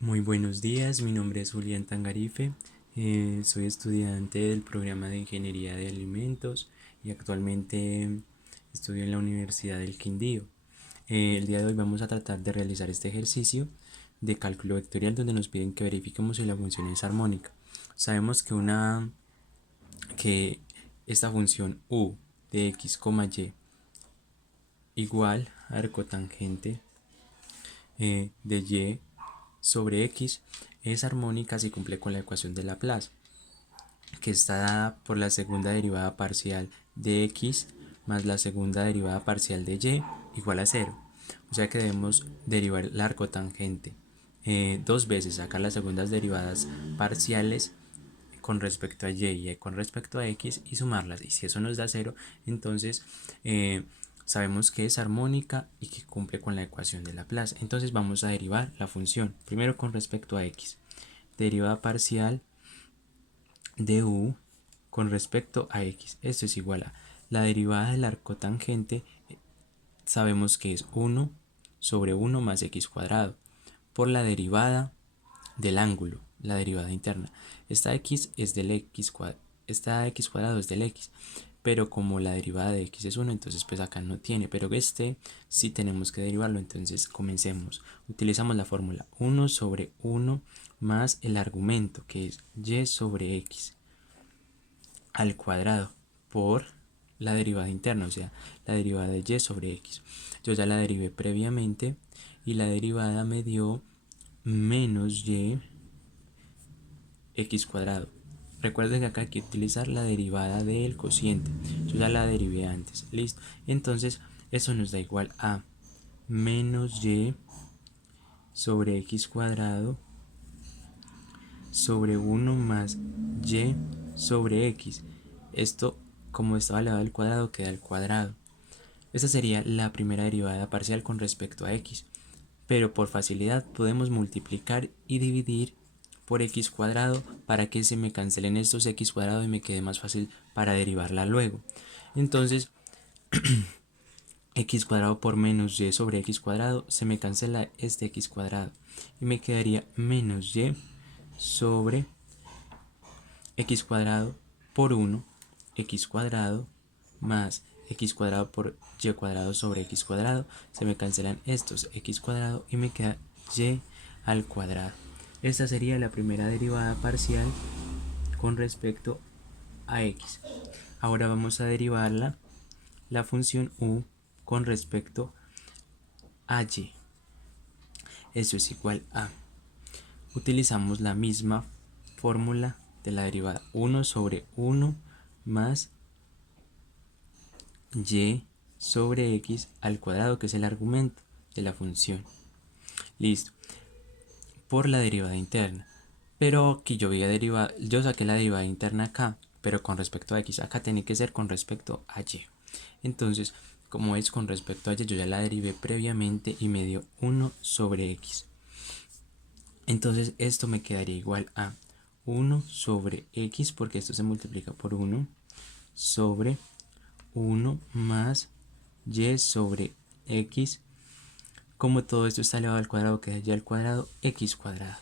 Muy buenos días, mi nombre es Julián Tangarife, soy estudiante del programa de Ingeniería de Alimentos y actualmente estudio en la Universidad del Quindío. El día de hoy vamos a tratar de realizar este ejercicio de cálculo vectorial donde nos piden que verifiquemos si la función es armónica. Sabemos que esta función u de x, y igual a arcotangente de y sobre x es armónica si cumple con la ecuación de Laplace, que está dada por la segunda derivada parcial de x más la segunda derivada parcial de y igual a cero. O sea que debemos derivar la arcotangente dos veces, sacar las segundas derivadas parciales con respecto a y con respecto a x y sumarlas. Y si eso nos da cero, entonces sabemos que es armónica y que cumple con la ecuación de Laplace. Entonces vamos a derivar la función. Primero con respecto a x. Derivada parcial de u con respecto a x. Esto es igual a la derivada del arcotangente. Sabemos que es 1 sobre 1 más x cuadrado por la derivada del ángulo, la derivada interna. Esta x es del x cuadrado, esta x cuadrado es del x, pero como la derivada de x es 1, entonces pues acá no tiene, pero este sí tenemos que derivarlo. Entonces comencemos. Utilizamos la fórmula 1 sobre 1 más el argumento que es y sobre x al cuadrado por la derivada interna, o sea, la derivada de y sobre x. Yo ya la derivé previamente y la derivada me dio menos y x cuadrado. Recuerden que acá hay que utilizar la derivada del cociente. Yo ya la derivé antes. Listo. Entonces, eso nos da igual a menos y sobre x cuadrado sobre 1 más y sobre x. Esto, como estaba elevado al cuadrado, queda al cuadrado. Esta sería la primera derivada parcial con respecto a x. Pero por facilidad podemos multiplicar y dividir por x cuadrado para que se me cancelen estos x cuadrado y me quede más fácil para derivarla luego. Entonces, x cuadrado por menos y sobre x cuadrado, se me cancela este x cuadrado y me quedaría menos y sobre x cuadrado por 1 x cuadrado más x cuadrado por y cuadrado sobre x cuadrado. Se me cancelan estos x cuadrado y me queda y al cuadrado. Esta sería la primera derivada parcial con respecto a x. Ahora vamos a derivarla la función u con respecto a y. Eso es igual a, utilizamos la misma fórmula de la derivada 1 sobre 1 más y sobre x al cuadrado, que es el argumento de la función. Listo. Por la derivada interna. Pero aquí yo saqué la derivada interna acá, pero con respecto a x. Acá tiene que ser con respecto a y. Entonces, como es con respecto a y, yo ya la derivé previamente y me dio 1 sobre x. Entonces esto me quedaría igual a 1 sobre x, porque esto se multiplica por 1, sobre 1 más y sobre x. Como todo esto está elevado al cuadrado, queda y al cuadrado x cuadrado.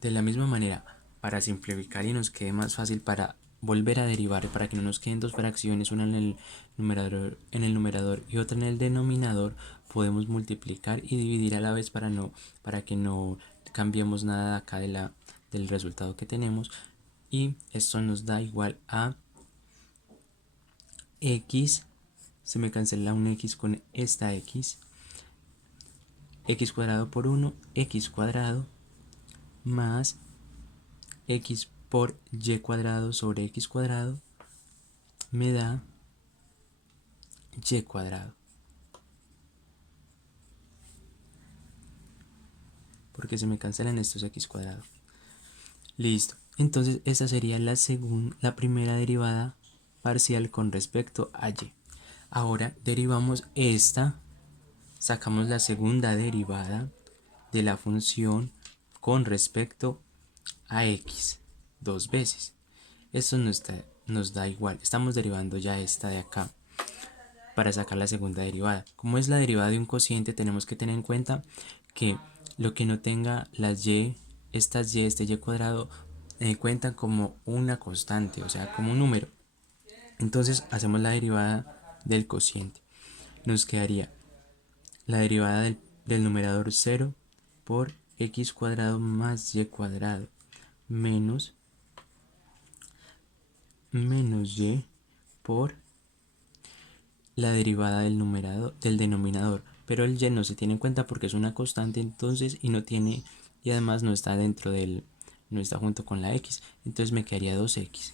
De la misma manera, para simplificar y nos quede más fácil para volver a derivar, para que no nos queden dos fracciones, una en el numerador y otra en el denominador, podemos multiplicar y dividir a la vez para que no cambiemos nada acá del resultado que tenemos. Y esto nos da igual a x, se me cancela un x con esta x cuadrado por 1, x cuadrado más x por y cuadrado sobre x cuadrado me da y cuadrado, porque se me cancelan estos x cuadrados. Listo. Entonces esta sería la primera derivada parcial con respecto a y. Ahora derivamos esta, sacamos la segunda derivada de la función con respecto a x dos veces. Esto nos da igual. Estamos derivando ya esta de acá. para sacar la segunda derivada. Como es la derivada de un cociente, tenemos que tener en cuenta que lo que no tenga las y, estas y, este y cuadrado, cuentan como una constante, o sea, como un número. Entonces hacemos la derivada del cociente. Nos quedaría la derivada del numerador 0 por x cuadrado más y cuadrado menos y por la derivada del denominador, pero el y no se tiene en cuenta porque es una constante, entonces, y además no está no está junto con la x, entonces me quedaría 2x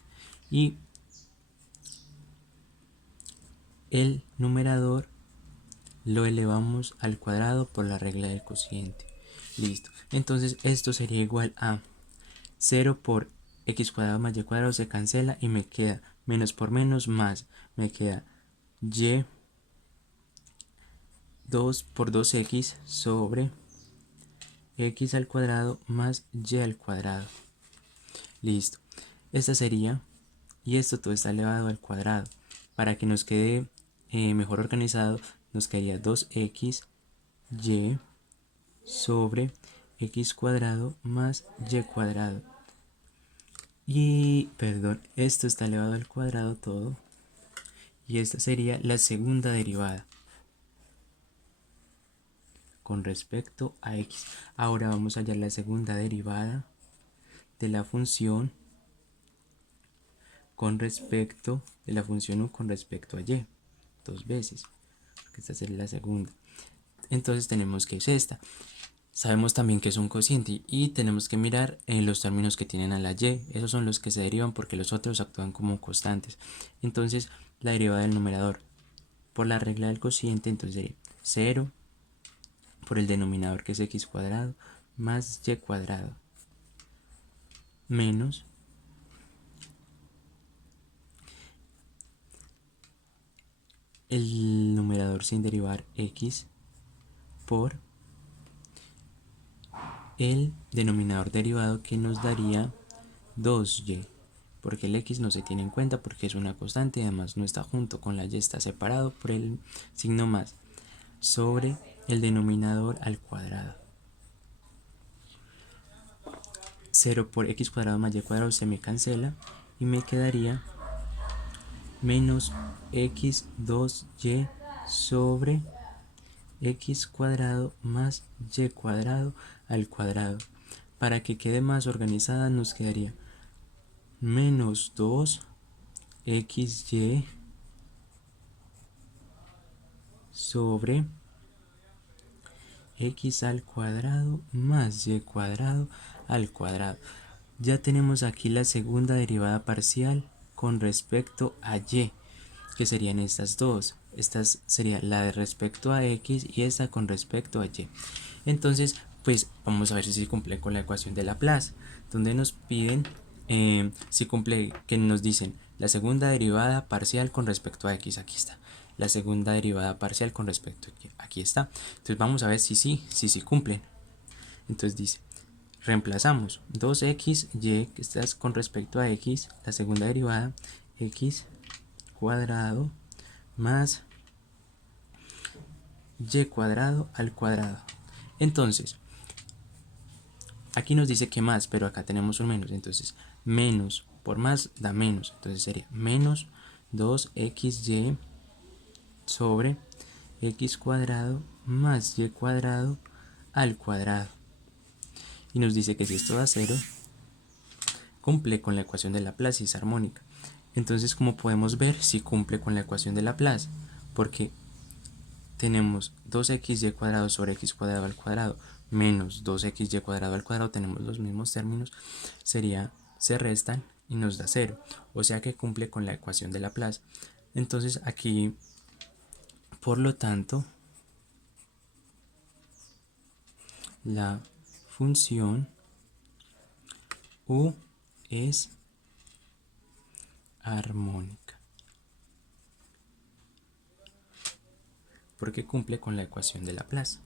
y el numerador lo elevamos al cuadrado por la regla del cociente. Listo, entonces esto sería igual a 0 por x cuadrado más y cuadrado, se cancela y me queda menos por menos más, me queda y 2 por 2x sobre x al cuadrado más y al cuadrado. Listo. Esta sería, y esto todo está elevado al cuadrado. Para que nos quede mejor organizado, nos quedaría 2x y sobre x cuadrado más y cuadrado. Y, perdón, esto está elevado al cuadrado todo. Y esta sería la segunda derivada con respecto a x. Ahora vamos a hallar la segunda derivada de la función con respecto de la función u con respecto a y, dos veces, porque esta sería la segunda. Entonces tenemos que es esta. Sabemos también que es un cociente y tenemos que mirar en los términos que tienen a la y. Esos son los que se derivan porque los otros actúan como constantes. Entonces la derivada del numerador por la regla del cociente, entonces sería 0 por el denominador que es x cuadrado más y cuadrado menos el numerador sin derivar x por el denominador derivado que nos daría 2y, porque el x no se tiene en cuenta porque es una constante y además no está junto con la y, está separado por el signo más, sobre el denominador al cuadrado. 0 por x cuadrado más y cuadrado se me cancela y me quedaría menos x2y sobre x cuadrado más y cuadrado al cuadrado. Para que quede más organizada nos quedaría menos 2xy sobre x al cuadrado más y cuadrado al cuadrado. Ya tenemos aquí la segunda derivada parcial con respecto a y, que serían estas dos. Esta sería la de respecto a x y esta con respecto a y. Entonces, pues vamos a ver si se cumple con la ecuación de Laplace, donde nos piden si cumple, que nos dicen la segunda derivada parcial con respecto a x, aquí está. La segunda derivada parcial con respecto a x, aquí está. Entonces vamos a ver si sí cumplen. Entonces dice, reemplazamos 2xy, que está con respecto a x, la segunda derivada, x cuadrado más y cuadrado al cuadrado. Entonces, aquí nos dice que más, pero acá tenemos un menos. Entonces, menos por más da menos. Entonces sería menos 2xy sobre x cuadrado más y cuadrado al cuadrado. Y nos dice que si esto da 0, cumple con la ecuación de Laplace y es armónica. Entonces, como podemos ver, si cumple con la ecuación de Laplace, porque tenemos 2xy cuadrado sobre x cuadrado al cuadrado menos 2xy cuadrado al cuadrado, tenemos los mismos términos, se restan y nos da 0, o sea que cumple con la ecuación de Laplace. Entonces aquí, por lo tanto, la función u es armónica, porque cumple con la ecuación de Laplace.